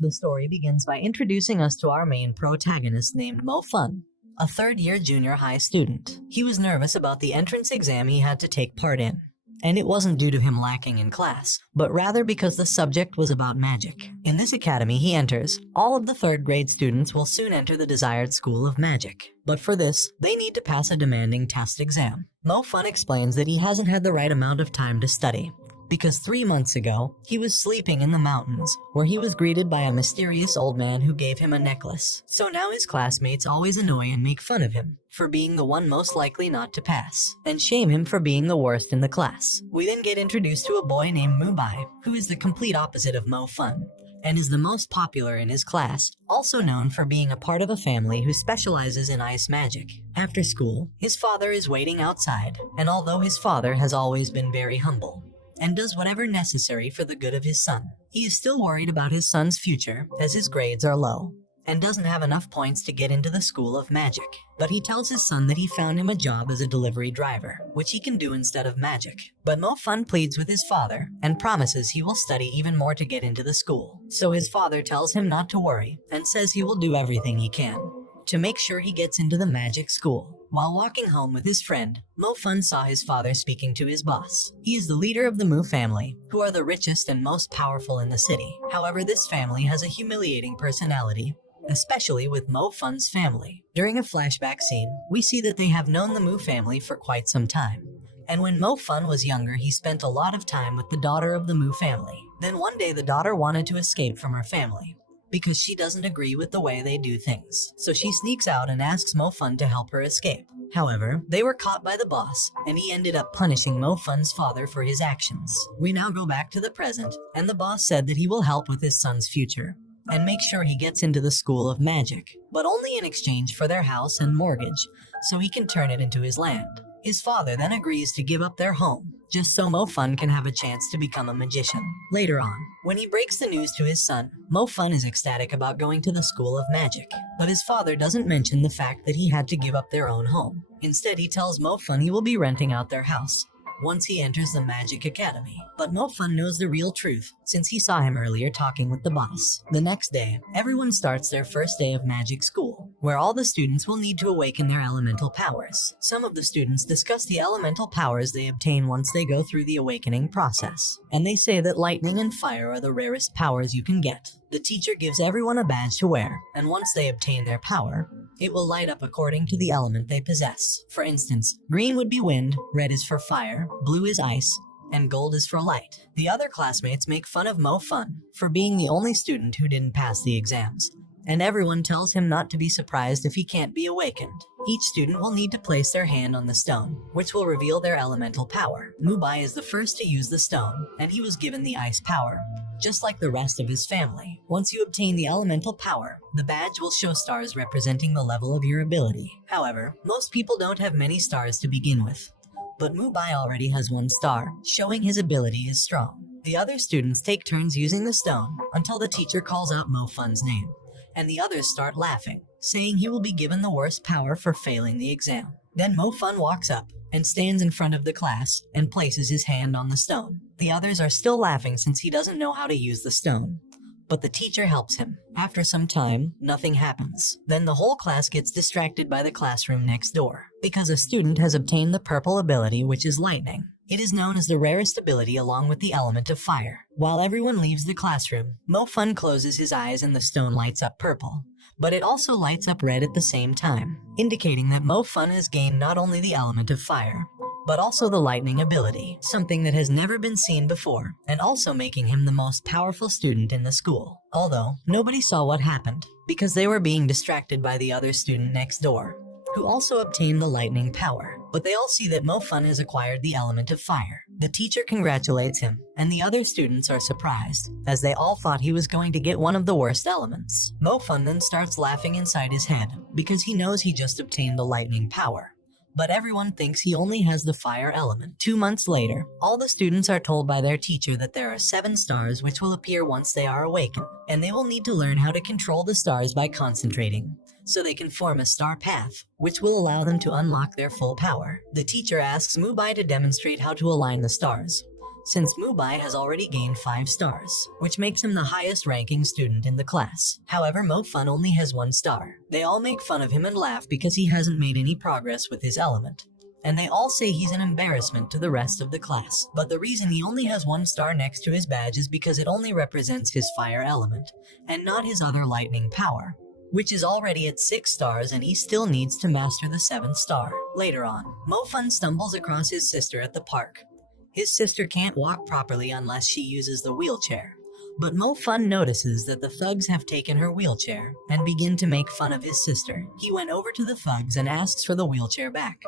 The story begins by introducing us to our main protagonist named Mo Fun, a third-year junior high student. He was nervous about the entrance exam he had to take part in. And it wasn't due to him lacking in class, but rather because the subject was about magic. In this academy he enters, all of the third grade students will soon enter the desired school of magic. But for this, they need to pass a demanding test exam. Mo Fun explains that he hasn't had the right amount of time to study, because 3 months ago, he was sleeping in the mountains, where he was greeted by a mysterious old man who gave him a necklace. So now his classmates always annoy and make fun of him for being the one most likely not to pass, and shame him for being the worst in the class. We then get introduced to a boy named Mubai, who is the complete opposite of Mo Fun, and is the most popular in his class, also known for being a part of a family who specializes in ice magic. After school, his father is waiting outside, and although his father has always been very humble, and does whatever necessary for the good of his son, he is still worried about his son's future as his grades are low, and doesn't have enough points to get into the school of magic. But he tells his son that he found him a job as a delivery driver, which he can do instead of magic. But Mo Fun pleads with his father and promises he will study even more to get into the school. So his father tells him not to worry and says he will do everything he can to make sure he gets into the magic school. While walking home with his friend, Mo Fun saw his father speaking to his boss. He is the leader of the Mu family, who are the richest and most powerful in the city. However, this family has a humiliating personality, especially with Mo Fun's family. During a flashback scene, we see that they have known the Mu family for quite some time. And when Mo Fun was younger, he spent a lot of time with the daughter of the Mu family. Then one day the daughter wanted to escape from her family, because she doesn't agree with the way they do things. So she sneaks out and asks Mo Fun to help her escape. However, they were caught by the boss, and he ended up punishing Mo Fun's father for his actions. We now go back to the present, and the boss said that he will help with his son's future and make sure he gets into the school of magic, but only in exchange for their house and mortgage, so he can turn it into his land. His father then agrees to give up their home, just so Mo Fun can have a chance to become a magician. Later on, when he breaks the news to his son, Mo Fun is ecstatic about going to the school of magic, but his father doesn't mention the fact that he had to give up their own home. Instead, he tells Mo Fun he will be renting out their house once he enters the Magic Academy. But Mo Fun knows the real truth, since he saw him earlier talking with the boss. The next day, everyone starts their first day of magic school, where all the students will need to awaken their elemental powers. Some of the students discuss the elemental powers they obtain once they go through the awakening process, and they say that lightning and fire are the rarest powers you can get. The teacher gives everyone a badge to wear, and once they obtain their power, it will light up according to the element they possess. For instance, green would be wind, red is for fire, blue is ice, and gold is for light. The other classmates make fun of Mo Fun for being the only student who didn't pass the exams, and everyone tells him not to be surprised if he can't be awakened. Each student will need to place their hand on the stone, which will reveal their elemental power. Mubai is the first to use the stone, and he was given the ice power, just like the rest of his family. Once you obtain the elemental power, the badge will show stars representing the level of your ability. However, most people don't have many stars to begin with, but Mubai already has 1 star, showing his ability is strong. The other students take turns using the stone until the teacher calls out Mo Fun's name, and the others start laughing, saying he will be given the worst power for failing the exam. Then Mo Fun walks up and stands in front of the class and places his hand on the stone. The others are still laughing since he doesn't know how to use the stone, but the teacher helps him. After some time, nothing happens. Then the whole class gets distracted by the classroom next door, because a student has obtained the purple ability, which is lightning. It is known as the rarest ability along with the element of fire. While everyone leaves the classroom, Mo Fun closes his eyes and the stone lights up purple, but it also lights up red at the same time, indicating that Mo Fun has gained not only the element of fire, but also the lightning ability, something that has never been seen before, and also making him the most powerful student in the school. Although, nobody saw what happened, because they were being distracted by the other student next door, who also obtained the lightning power. But they all see that Mo Fun has acquired the element of fire. The teacher congratulates him, and the other students are surprised, as they all thought he was going to get one of the worst elements. Mo Fun then starts laughing inside his head, because he knows he just obtained the lightning power. But everyone thinks he only has the fire element. 2 months later, all the students are told by their teacher that there are 7 stars which will appear once they are awakened, and they will need to learn how to control the stars by concentrating, so they can form a star path, which will allow them to unlock their full power. The teacher asks Mubai to demonstrate how to align the stars, since Mubai has already gained 5 stars, which makes him the highest ranking student in the class. However, Mo Fun only has 1 star. They all make fun of him and laugh because he hasn't made any progress with his element. And they all say he's an embarrassment to the rest of the class. But the reason he only has 1 star next to his badge is because it only represents his fire element, and not his other lightning power, which is already at 6 stars and he still needs to master the 7th star. Later on, Mo Fun stumbles across his sister at the park. His sister can't walk properly unless she uses the wheelchair. But Mo Fun notices that the thugs have taken her wheelchair and begin to make fun of his sister. He went over to the thugs and asks for the wheelchair back,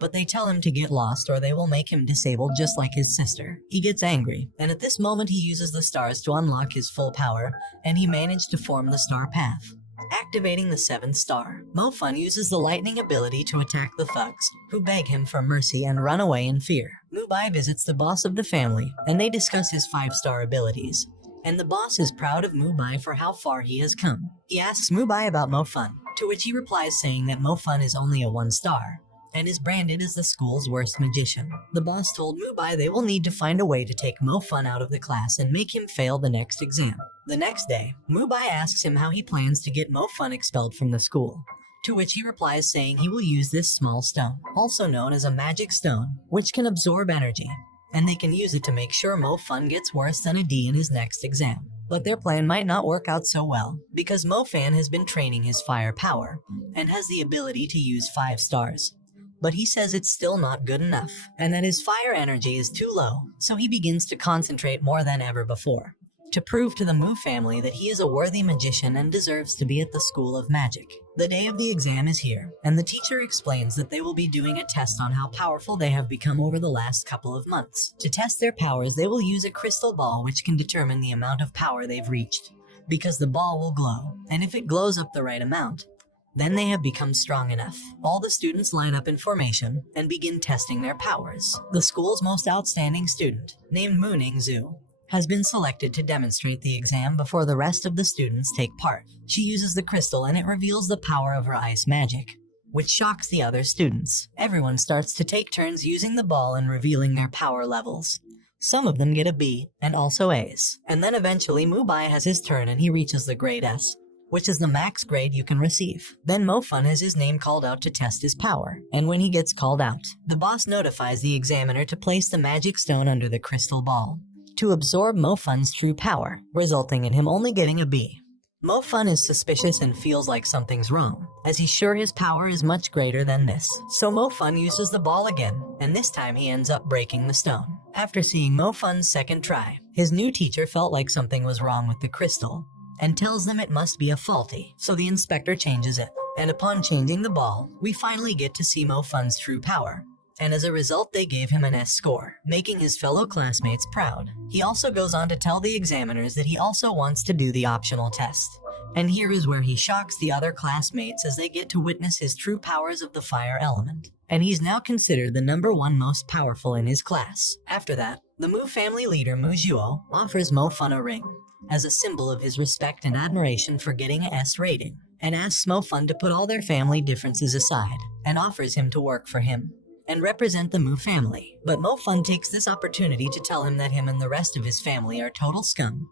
but they tell him to get lost or they will make him disabled just like his sister. He gets angry, and at this moment he uses the stars to unlock his full power, and he managed to form the star path. Activating the 7th star, Mo Fun uses the lightning ability to attack the thugs, who beg him for mercy and run away in fear. Mubai visits the boss of the family, and they discuss his 5-star abilities. And the boss is proud of Mubai for how far he has come. He asks Mubai about Mo Fun, to which he replies saying that Mo Fun is only a 1 star, and is branded as the school's worst magician. The boss told Mubai they will need to find a way to take Mo Fun out of the class and make him fail the next exam. The next day, Mubai asks him how he plans to get Mo Fun expelled from the school, to which he replies saying he will use this small stone, also known as a magic stone, which can absorb energy, and they can use it to make sure Mo Fun gets worse than a D in his next exam. But their plan might not work out so well, because Mo Fan has been training his fire power, and has the ability to use 5 stars. But he says it's still not good enough, and that his fire energy is too low, so he begins to concentrate more than ever before, to prove to the Mu family that he is a worthy magician and deserves to be at the School of Magic. The day of the exam is here, and the teacher explains that they will be doing a test on how powerful they have become over the last couple of months. To test their powers, they will use a crystal ball which can determine the amount of power they've reached, because the ball will glow, and if it glows up the right amount, then they have become strong enough. All the students line up in formation and begin testing their powers. The school's most outstanding student, named Mooning Zhu, has been selected to demonstrate the exam before the rest of the students take part. She uses the crystal and it reveals the power of her ice magic, which shocks the other students. Everyone starts to take turns using the ball and revealing their power levels. Some of them get a B, and also A's. And then eventually Mubai has his turn and he reaches the grade S, which is the max grade you can receive. Then Mo Fun has his name called out to test his power, and when he gets called out, the boss notifies the examiner to place the magic stone under the crystal ball, to absorb Mo Fun's true power, resulting in him only getting a B. Mo Fun is suspicious and feels like something's wrong, as he's sure his power is much greater than this. So Mo Fun uses the ball again, and this time he ends up breaking the stone. After seeing Mo Fun's second try, his new teacher felt like something was wrong with the crystal, and tells them it must be a faulty, so the inspector changes it. And upon changing the ball, we finally get to see Mo Fun's true power. And as a result, they gave him an S score, making his fellow classmates proud. He also goes on to tell the examiners that he also wants to do the optional test. And here is where he shocks the other classmates as they get to witness his true powers of the fire element. And he's now considered the #1 most powerful in his class. After that, the Mu family leader Mu Zhuo offers Mo Fun a ring, as a symbol of his respect and admiration for getting an S rating, and asks Mo Fun to put all their family differences aside, and offers him to work for him and represent the Mu family. But Mo Fun takes this opportunity to tell him that him and the rest of his family are total scum,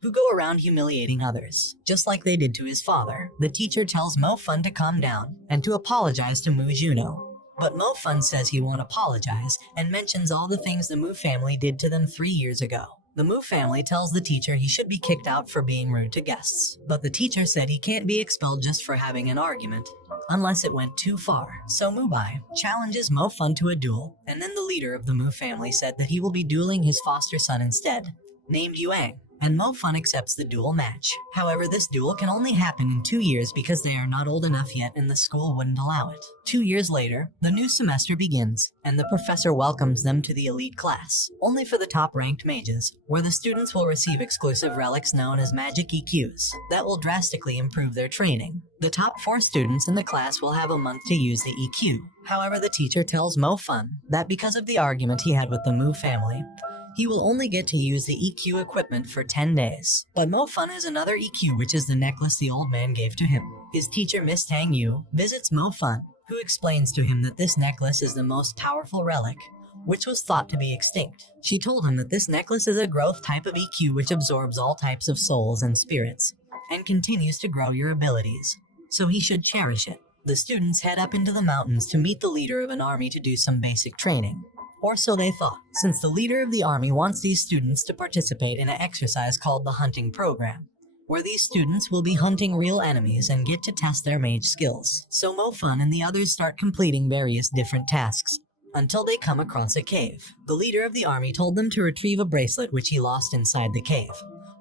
who go around humiliating others, just like they did to his father. The teacher tells Mo Fun to calm down and to apologize to Mu Juno. But Mo Fun says he won't apologize and mentions all the things the Mu family did to them 3 years ago. The Mu family tells the teacher he should be kicked out for being rude to guests, but the teacher said he can't be expelled just for having an argument, unless it went too far. So Mubai challenges Mo Fun to a duel, and then the leader of the Mu family said that he will be dueling his foster son instead, named Yuang, and Mo Fun accepts the duel match. However, this duel can only happen in 2 years because they are not old enough yet and the school wouldn't allow it. 2 years later, the new semester begins, and the professor welcomes them to the elite class, only for the top-ranked mages, where the students will receive exclusive relics known as magic EQs that will drastically improve their training. The top 4 students in the class will have a month to use the EQ. However, the teacher tells Mo Fun that because of the argument he had with the Mu family, he will only get to use the EQ equipment for 10 days. But Mo Fun has another EQ, which is the necklace the old man gave to him. His teacher, Miss Tang Yu, visits Mo Fun, who explains to him that this necklace is the most powerful relic, which was thought to be extinct. She told him that this necklace is a growth type of EQ which absorbs all types of souls and spirits, and continues to grow your abilities, so he should cherish it. The students head up into the mountains to meet the leader of an army to do some basic training. Or so they thought, since the leader of the army wants these students to participate in an exercise called the hunting program, where these students will be hunting real enemies and get to test their mage skills. So Mo-Fun and the others start completing various different tasks, until they come across a cave. The leader of the army told them to retrieve a bracelet which he lost inside the cave,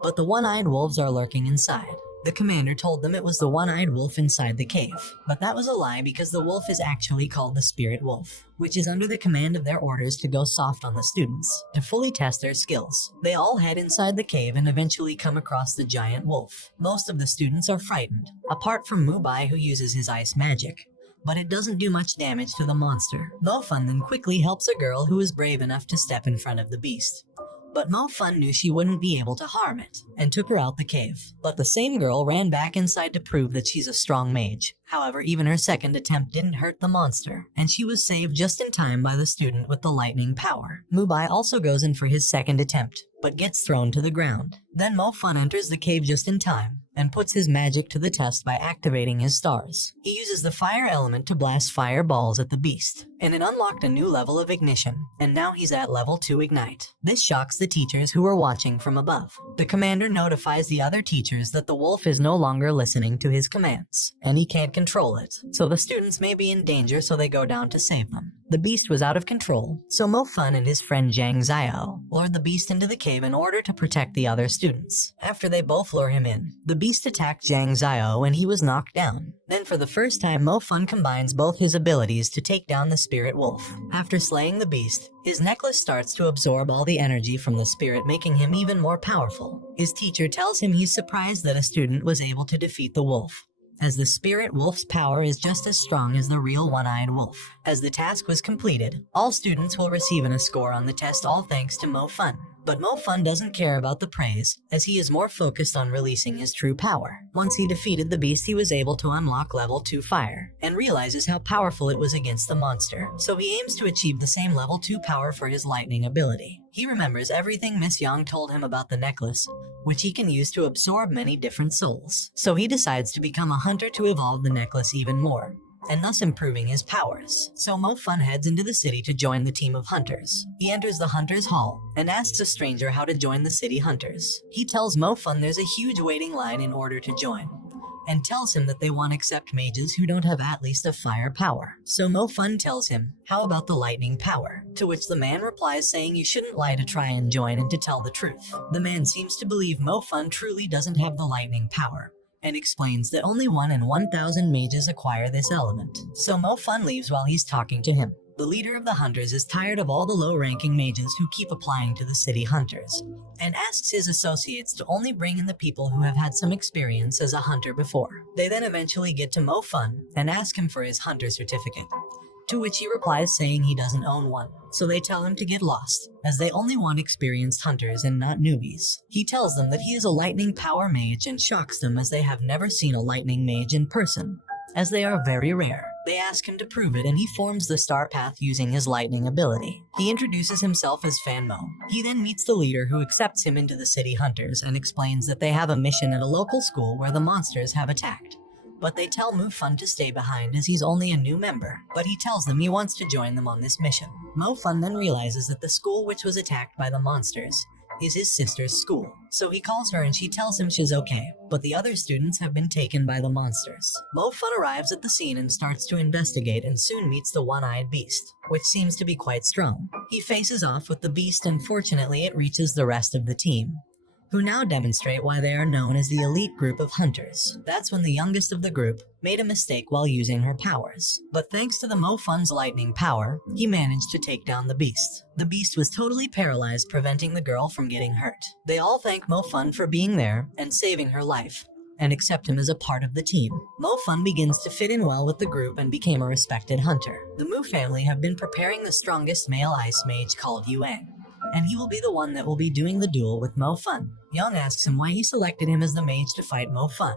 but the one-eyed wolves are lurking inside. The commander told them it was the one-eyed wolf inside the cave, but that was a lie because the wolf is actually called the spirit wolf, which is under the command of their orders to go soft on the students, to fully test their skills. They all head inside the cave and eventually come across the giant wolf. Most of the students are frightened, apart from Mubai who uses his ice magic, but it doesn't do much damage to the monster. Mo-Fun then quickly helps a girl who is brave enough to step in front of the beast. But Mo-Fun knew she wouldn't be able to harm it, and took her out the cave. But the same girl ran back inside to prove that she's a strong mage. However, even her second attempt didn't hurt the monster, and she was saved just in time by the student with the lightning power. Mubai also goes in for his second attempt, but gets thrown to the ground. Then Mo-Fun enters the cave just in time, and puts his magic to the test by activating his stars. He uses the fire element to blast fireballs at the beast, and it unlocked a new level of ignition, and now he's at level 2 ignite. This shocks the teachers who were watching from above. The commander notifies the other teachers that the wolf is no longer listening to his commands, and he can't control it, so the students may be in danger, so they go down to save them. The beast was out of control, so Mo-Fun and his friend Zhang Xiao lured the beast into the cave in order to protect the other students. After they both lure him in, the beast attacked Zhang Xiao and he was knocked down. Then for the first time, Mo-Fun combines both his abilities to take down the spirit wolf. After slaying the beast, his necklace starts to absorb all the energy from the spirit, making him even more powerful. His teacher tells him he's surprised that a student was able to defeat the wolf, as the spirit wolf's power is just as strong as the real one-eyed wolf. As the task was completed, all students will receive a score on the test, all thanks to Mo-Fun. But Mo-Fun doesn't care about the praise, as he is more focused on releasing his true power. Once he defeated the beast, he was able to unlock level 2 fire, and realizes how powerful it was against the monster, so he aims to achieve the same level 2 power for his lightning ability. He remembers everything Miss Yang told him about the necklace, which he can use to absorb many different souls. So he decides to become a hunter to evolve the necklace even more, and thus improving his powers. So Mo-Fun heads into the city to join the team of hunters. He enters the Hunters Hall and asks a stranger how to join the city hunters. He tells Mo-Fun there's a huge waiting line in order to join, and tells him that they won't accept mages who don't have at least a fire power. So Mo-Fun tells him, how about the lightning power? To which the man replies saying you shouldn't lie to try and join and to tell the truth. The man seems to believe Mo-Fun truly doesn't have the lightning power, and explains that only 1 in 1,000 mages acquire this element. So Mo-Fun leaves while he's talking to him. The leader of the hunters is tired of all the low-ranking mages who keep applying to the city hunters, and asks his associates to only bring in the people who have had some experience as a hunter before. They then eventually get to Mo-Fun and ask him for his hunter certificate, to which he replies saying he doesn't own one. So they tell him to get lost, as they only want experienced hunters and not newbies. He tells them that he is a lightning power mage and shocks them as they have never seen a lightning mage in person, as they are very rare. They ask him to prove it and he forms the star path using his lightning ability. He introduces himself as Fanmo. He then meets the leader who accepts him into the city hunters and explains that they have a mission at a local school where the monsters have attacked. But they tell Mo-Fun to stay behind as he's only a new member, but he tells them he wants to join them on this mission. Mo-Fun then realizes that the school which was attacked by the monsters is his sister's school. So he calls her and she tells him she's okay, but the other students have been taken by the monsters. Mo-Fun arrives at the scene and starts to investigate and soon meets the one-eyed beast, which seems to be quite strong. He faces off with the beast and fortunately it reaches the rest of the team, who now demonstrate why they are known as the elite group of hunters. That's when the youngest of the group made a mistake while using her powers. But thanks to the Mo-Fun's lightning power, he managed to take down the beast. The beast was totally paralyzed, preventing the girl from getting hurt. They all thank Mo-Fun for being there and saving her life, and accept him as a part of the team. Mo-Fun begins to fit in well with the group and became a respected hunter. The Mu family have been preparing the strongest male ice mage called Yuang, and he will be the one that will be doing the duel with Mo-Fun. Young asks him why he selected him as the mage to fight Mo-Fun,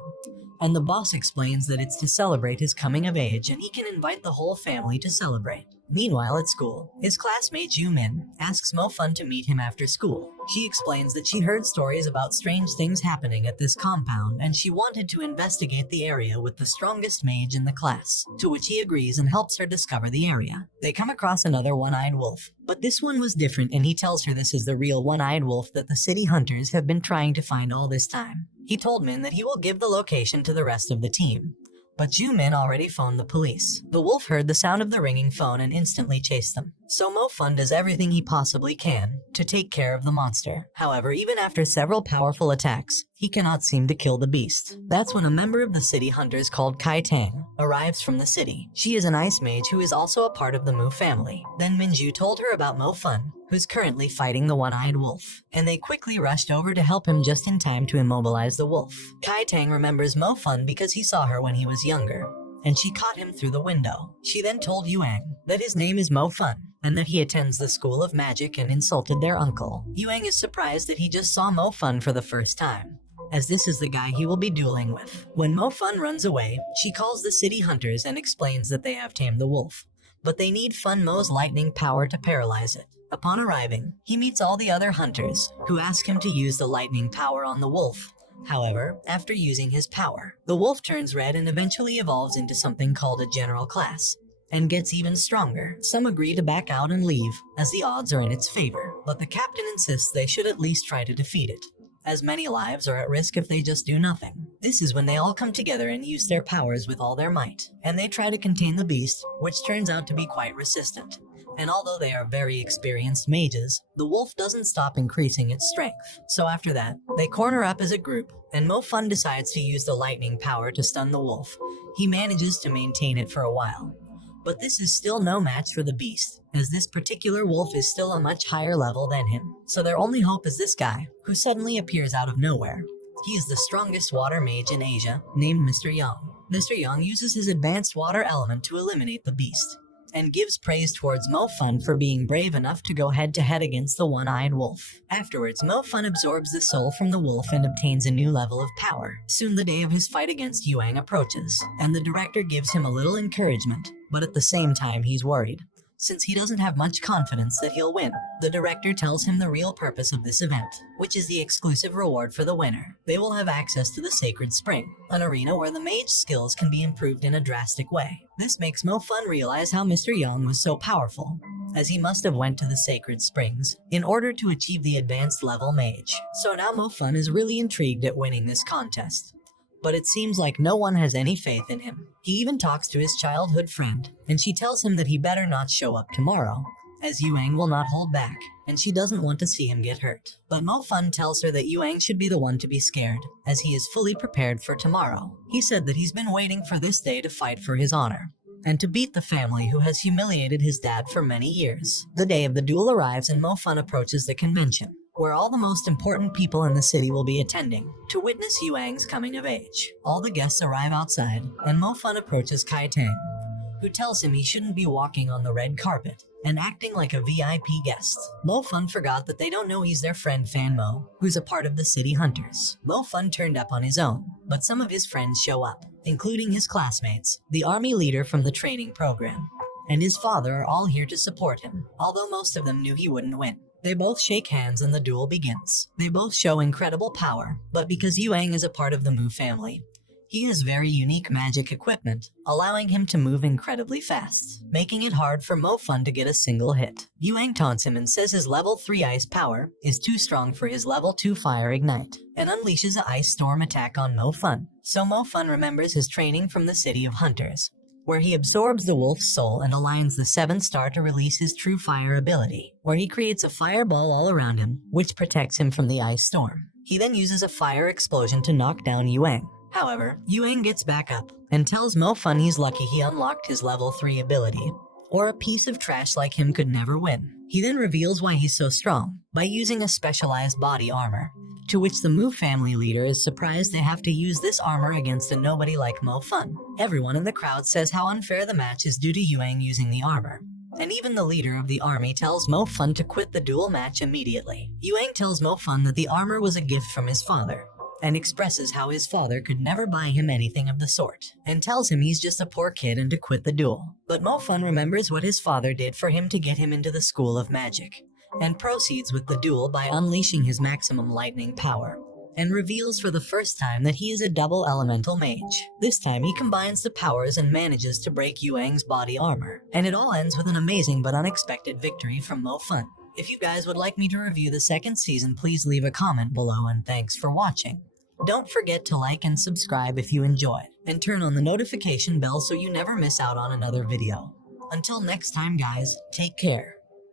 and the boss explains that it's to celebrate his coming of age and he can invite the whole family to celebrate. Meanwhile at school, his classmate Ju Min asks Mo Fun to meet him after school. She explains that she heard stories about strange things happening at this compound and she wanted to investigate the area with the strongest mage in the class, to which he agrees and helps her discover the area. They come across another one-eyed wolf, but this one was different and he tells her this is the real one-eyed wolf that the city hunters have been trying to find all this time. He told Min that he will give the location to the rest of the team. But Ju Min already phoned the police. The wolf heard the sound of the ringing phone and instantly chased them. So Mo Fun does everything he possibly can to take care of the monster. However, even after several powerful attacks, he cannot seem to kill the beast. That's when a member of the city hunters called Kai Tang arrives from the city. She is an ice mage who is also a part of the Mu family. Then Minju told her about Mo Fun, who's currently fighting the one-eyed wolf, and they quickly rushed over to help him just in time to immobilize the wolf. Kai Tang remembers Mo Fun because he saw her when he was younger, and she caught him through the window. She then told Yuang that his name is Mo Fun, and that he attends the School of Magic and insulted their uncle. Yuang is surprised that he just saw Mo Fun for the first time, as this is the guy he will be dueling with. When Mo Fun runs away, she calls the city hunters and explains that they have tamed the wolf, but they need Fun Mo's lightning power to paralyze it. Upon arriving, he meets all the other hunters, who ask him to use the lightning power on the wolf. However, after using his power, the wolf turns red and eventually evolves into something called a general class, and gets even stronger. Some agree to back out and leave, as the odds are in its favor, but the captain insists they should at least try to defeat it, as many lives are at risk if they just do nothing. This is when they all come together and use their powers with all their might, and they try to contain the beast, which turns out to be quite resistant. And although they are very experienced mages, the wolf doesn't stop increasing its strength. So after that, they corner up as a group, and Mo Fun decides to use the lightning power to stun the wolf. He manages to maintain it for a while. But this is still no match for the beast, as this particular wolf is still a much higher level than him. So their only hope is this guy, who suddenly appears out of nowhere. He is the strongest water mage in Asia, named Mr. Young. Mr. Young uses his advanced water element to eliminate the beast, and gives praise towards Mo Fun for being brave enough to go head-to-head against the one-eyed wolf. Afterwards, Mo Fun absorbs the soul from the wolf and obtains a new level of power. Soon the day of his fight against Yuang approaches, and the director gives him a little encouragement, but at the same time he's worried, since he doesn't have much confidence that he'll win. The director tells him the real purpose of this event, which is the exclusive reward for the winner. They will have access to the Sacred Spring, an arena where the mage skills can be improved in a drastic way. This makes Mo Fun realize how Mr. Young was so powerful, as he must have went to the Sacred Springs in order to achieve the advanced level mage. So now Mo Fun is really intrigued at winning this contest, but it seems like no one has any faith in him. He even talks to his childhood friend, and she tells him that he better not show up tomorrow, as Yuang will not hold back, and she doesn't want to see him get hurt. But Mo Fun tells her that Yuang should be the one to be scared, as he is fully prepared for tomorrow. He said that he's been waiting for this day to fight for his honor, and to beat the family who has humiliated his dad for many years. The day of the duel arrives and Mo Fun approaches the convention, where all the most important people in the city will be attending, to witness Yuang's coming of age. All the guests arrive outside, and Mo Fun approaches Kai Tang, who tells him he shouldn't be walking on the red carpet and acting like a VIP guest. Mo Fun forgot that they don't know he's their friend Fan Mo, who's a part of the city hunters. Mo Fun turned up on his own, but some of his friends show up, including his classmates, the army leader from the training program, and his father are all here to support him, although most of them knew he wouldn't win. They both shake hands and the duel begins. They both show incredible power, but because Yuang is a part of the Mu family, he has very unique magic equipment, allowing him to move incredibly fast, making it hard for Mo Fun to get a single hit. Yuang taunts him and says his level 3 ice power is too strong for his level 2 fire ignite, and unleashes an ice storm attack on Mo Fun. So Mo Fun remembers his training from the City of Hunters, where he absorbs the wolf's soul and aligns the 7th star to release his true fire ability, where he creates a fireball all around him, which protects him from the ice storm. He then uses a fire explosion to knock down Yuang. However, Yuang gets back up and tells Mo Fun he's lucky he unlocked his level 3 ability, or a piece of trash like him could never win. He then reveals why he's so strong, by using a specialized body armor, to which the Mu family leader is surprised they have to use this armor against a nobody like Mo Fun. Everyone in the crowd says how unfair the match is due to Yuang using the armor, and even the leader of the army tells Mo Fun to quit the duel match immediately. Yuang tells Mo Fun that the armor was a gift from his father, and expresses how his father could never buy him anything of the sort, and tells him he's just a poor kid and to quit the duel. But Mo-Fun remembers what his father did for him to get him into the School of Magic, and proceeds with the duel by unleashing his maximum lightning power, and reveals for the first time that he is a double elemental mage. This time he combines the powers and manages to break Yuang's body armor, and it all ends with an amazing but unexpected victory from Mo-Fun. If you guys would like me to review the second season, please leave a comment below, and thanks for watching. Don't forget to like and subscribe if you enjoyed, and turn on the notification bell so you never miss out on another video. Until next time guys, take care.